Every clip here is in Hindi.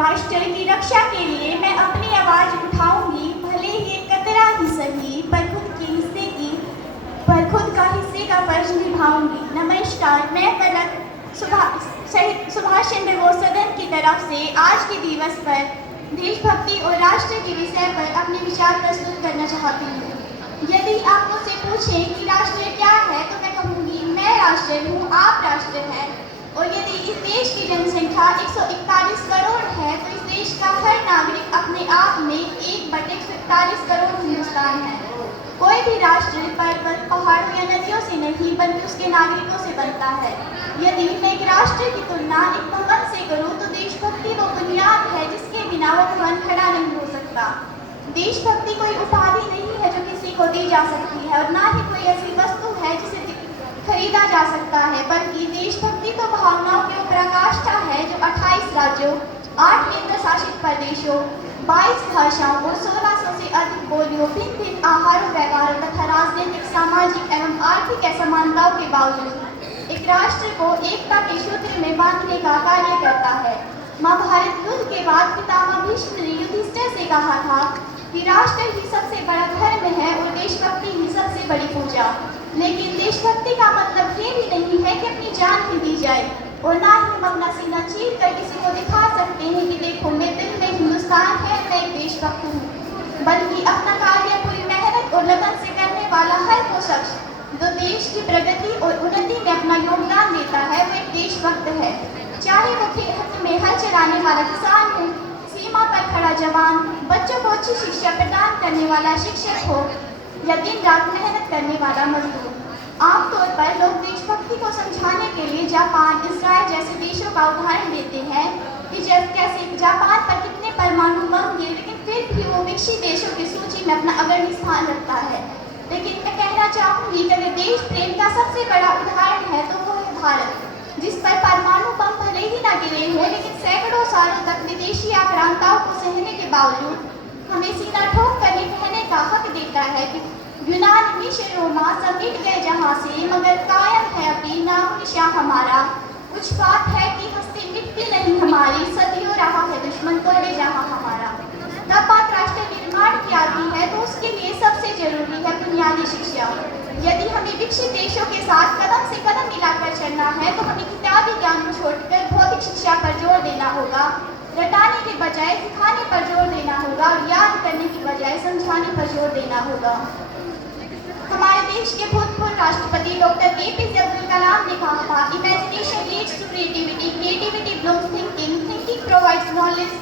राष्ट्र की रक्षा के लिए मैं अपनी आवाज उठाऊंगी, भले ही एक कतरा ही सही, पर खुद का हिस्से का फर्ज निभाऊंगी। नमस्कार, मैं पलक शहीद सुभाष चंद्र बोस सदन की तरफ से आज के दिवस पर देशभक्ति और राष्ट्र के विषय पर अपने विचार प्रस्तुत करना चाहती हूँ। यदि आप मुझसे पूछें कि राष्ट्र क्या है, तो मैं कहूँगी मैं राष्ट्र हूँ, आप राष्ट्र हैं। और यदि इस देश की जनसंख्या 141 करोड़ है, तो इस देश का हर नागरिक अपने आप में 1/141 करोड़ हिंदुस्तान है। कोई भी राष्ट्र पर्वत, पहाड़ों या नदियों से नहीं, बल्कि उसके नागरिकों से बनता है। यदि मैं एक राष्ट्र की तुलना एक भवन से करूं, तो देशभक्ति वो बुनियाद है जिसके बिना वो भवन खड़ा नहीं हो सकता। देशभक्ति कोई उपाधि नहीं है जो किसी को दी जा सकती है, और ना ही कोई ऐसी वस्तु है जिसे खरीदा जा सकता है, बल्कि देशभक्ति तो भावनाओं की पराकाष्ठा है जो 28 राज्यों, 8 केंद्र शासित प्रदेशों, 22 भाषाओं और 1600 से अधिक बोलियों, भिन्न आहार व्यवहारों तथा राजनीतिक, सामाजिक एवं आर्थिक असमानताओं के बावजूद एक राष्ट्र को एकता के सूत्र में बांधने का कार्य करता है। महाभारत युद्ध के बाद पितामह भीष्म ने युधिष्ठिर से कहा था कि राष्ट्र ही सबसे बड़ा धर्म है और देशभक्ति ही सबसे बड़ी पूजा। लेकिन देशभक्ति का मतलब ये भी नहीं है कि अपनी जान ही दी जाए, और ना ही हम अपना सीना चीर कर किसी को दिखा सकते हैं कि देखो मेरे दिल में हिंदुस्तान है, मैं एक देशभक्त हूँ। बल्कि अपना कार्य पूरी मेहनत और लगन से करने वाला हर वो शख्स जो देश की प्रगति और उन्नति में अपना योगदान देता है, वो एक देशभक्त है। चाहे वो खेत में हल चलाने वाला किसान हो, सीमा पर खड़ा जवान, बच्चों को अच्छी शिक्षा प्रदान करने वाला शिक्षक हो, या दिन रात मेहनत करने वाला मजदूर। आमतौर पर लोग देशभक्ति को समझाने के लिए जापान, इजराइल जैसे देशों का उदाहरण देते हैं कि कैसे जापान पर कितने परमाणु बम गिरे, लेकिन फिर भी वो विकसित देशों की सूची में अपना अग्रणी स्थान रखता है। लेकिन मैं कहना चाहूँगी कि अगर देश प्रेम का सबसे बड़ा उदाहरण है तो वो है भारत, जिस पर परमाणु बम भले ही न गिरे हो, लेकिन सैकड़ों सालों तक विदेशी आक्रांताओं को सहने के बावजूद हमें सीना ठोक कर ये कहने का हक देता है कि यूनान, मिस्र, रोमा सब मिट गए जहाँ से, मगर कायम है अभी नाम निशान हमारा। कुछ बात है कि हस्ती मिटती नहीं हमारी, सदियों रहा है दुश्मन तोड़े जहाँ हमारा। तब बात राष्ट्र निर्माण की आती है तो उसके लिए सबसे जरूरी है बुनियादी शिक्षा। यदि हमें विकसित देशों के साथ कदम से कदम मिलाकर चलना है, तो हमें किताबी ज्ञान छोड़कर भौतिक शिक्षा पर जोर देना होगा। रटाने के बजाय सिखाने पर जोर देना होगा, और याद करने की बजाय समझाने पर जोर देना होगा। हमारे देश के भूतपूर्व राष्ट्रपति डॉक्टर APJ अब्दुल कलाम ने कहा था, imagination leads to creativity, creativity blooms thinking, thinking provides knowledge,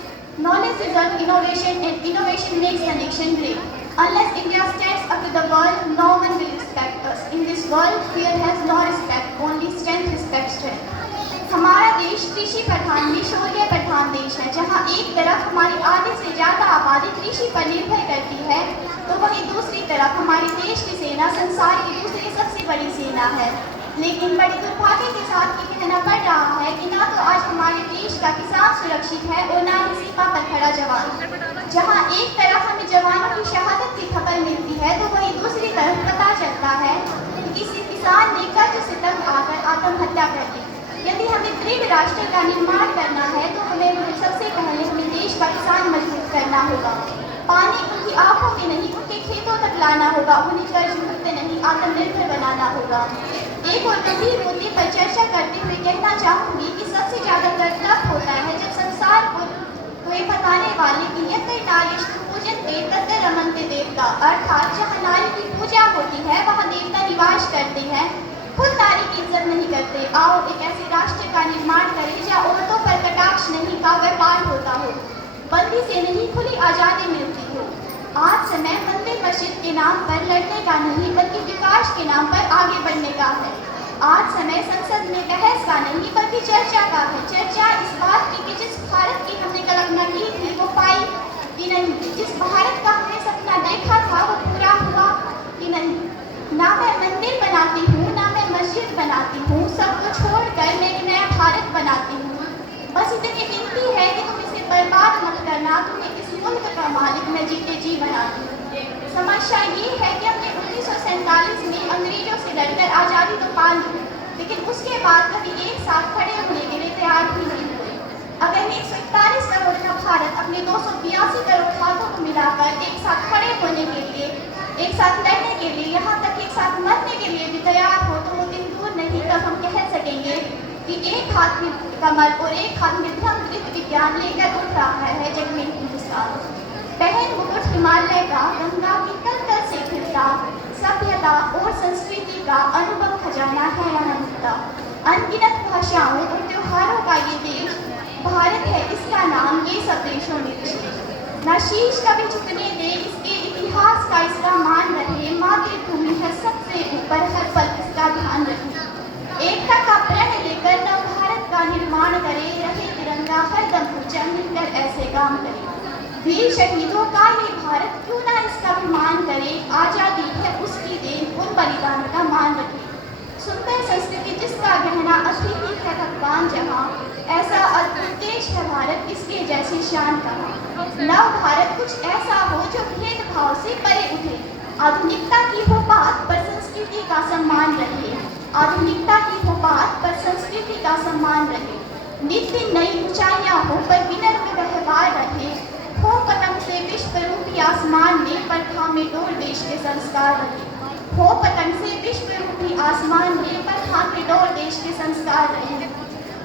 knowledge results innovation, and innovation makes the nation great. Unless India stands up to the world, no one will respect us. In this world, fear has no respect, only strength respects strength. हमारा देश कृषि प्रधान, शौर्य प्रधान देश है, जहाँ एक तरफ हमारी आधे से ज़्यादा आबादी कृषि पर निर्भर करती है, तो वहीं दूसरी तरफ हमारे देश की सेना संसार की दूसरी सबसे बड़ी सेना है। लेकिन बड़े दुर्भाग्य के साथ ये कहना पड़ रहा है कि ना तो आज हमारे देश का किसान सुरक्षित है और ना ही सीमा पर खड़ा जवान। जहाँ एक तरफ हमें जवानों की शहादत की खबर मिलती है, तो वहीं दूसरी तरफ पता चलता है कि किसी किसान ने कर्ज से तंग आकर आत्महत्या कर ली। यदि हमें दृढ़ राष्ट्र का निर्माण करना है, तो हमें सबसे पहले अपने देश का किसान मजबूत करना होगा। पानी उनकी आंखों में नहीं, उनके खेतों तक लाना होगा। उन्हें कर्ज मुक्त नहीं, आत्मनिर्भर बनाना होगा। एक और गंभीर मुद्दे पर चर्चा करते हुए कहना चाहूँगी कि सबसे ज़्यादा दर्द तब होता है जब संसार को ये बताने वाले कि यत्र नारीष्टि पूजन्ते तत्र रमन्ते देवता, अर्थात जहाँ नारी की पूजा होती है वहाँ देवता निवास करते हैं, खुद नारी की इज्जत नहीं करते। आओ एक ऐसे राष्ट्र का निर्माण करें जहाँ औरतों पर कटाक्ष नहीं का व्यापार होता हो, बंदी से नहीं खुली आज़ादी मिलती हो। आज समय मंदिर मस्जिद के नाम पर लड़ने का नहीं, बल्कि विकास के नाम पर आगे बढ़ने का है। आज समय संसद में बहस का नहीं, बल्कि चर्चा का है। चर्चा इस बात की कि जिस भारत की हमने कल्पना की थी वो पाई कि नहीं, जिस भारत का हमने सपना देखा था वो पूरा हुआ कि नहीं। ना मैं मंदिर बनाती हूँ, ना मैं मस्जिद बनाती हूँ, सबको छोड़कर मैं एक नया भारत बनाती हूँ। बस इतनी विनती है कि तुम इसे बर्बाद मत करना, तुम्हें इस मुल्क का मालिक मैं जीते जी बनाती हूँ। समस्या ये है कि हमने 1947 में अंग्रेजों से लड़कर आज़ादी तो पा ली, लेकिन उसके बाद कभी एक साथ खड़े होने के लिए तैयार भी नहीं हुए। अगर मैं 141 करोड़ का साथ लड़ने के लिए, यहाँ तक एक साथ मरने के लिए भी तैयार हो, तो वो दिन दूर नहीं तब हम कह सकेंगे कि एक हाथ में कमल और एक हाथ में ब्रह्म विज्ञान लेकर उठ रहा है जग में हिंदुस्तान। पहन मुकुट हिमालय का, गंगा की तल तल से खिलता, सभ्यता और संस्कृति का अनुभव खजाना है अनंतता। अनगिनत भाषाओं और त्योहारों का ये देश भारत है, इसका नाम ये सब देशों में विशेष। न शीश कभी झुकने दे, इसके इतिहास का इसका मान रहे, मातृभूमि है सबसे ऊपर, हर पल इसका ध्यान रखे। एकता का प्रण लेकर नव भारत का निर्माण करे, रहे तिरंगा हरदम ऊंचा, मिलकर ऐसे काम करे। वीर शहीदों का ये भारत क्यों ना इसका अभिमान करे, आजादी है उसकी देन, उन बलिदान का मान रखे। सुंदर संस्कृति जिसका गहना अभी भी है भगवान जहाँ, ऐसा अद्भुत देश है भारत, इसके जैसी शान कहाँ। नव भारत कुछ ऐसा हो जो भेदभाव से परे उठे, आधुनिकता की हो बात पर संस्कृति का सम्मान रहे, आधुनिकता की हो बात पर संस्कृति का सम्मान रहे। नित्य नई ऊंचाइयां हो पर विनम्र व्यवहार रहे, हो पतंग से विश्व रूपी आसमान में, पर थामे डोर देश के संस्कार रहे। हो पतंग से विश्व रूपी आसमान में, पर थामे डोर देश के संस्कार रहे।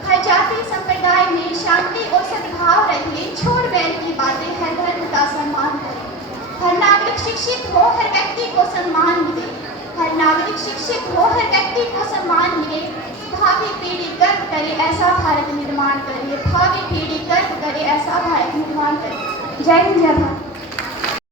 हर जाति संप्रदाय में शांति और सद्भाव रहे, छोड़ बैर की बातें, हर धर्म का सम्मान करे। हर नागरिक शिक्षित हो, हर व्यक्ति को सम्मान मिले, हर नागरिक शिक्षित हो, हर व्यक्ति को सम्मान मिले। भावी पीढ़ी गर्व करे, ऐसा भारत निर्माण करे, भावी पीढ़ी गर्व करे, ऐसा भारत निर्माण करे। जय हिंद, जय भारत।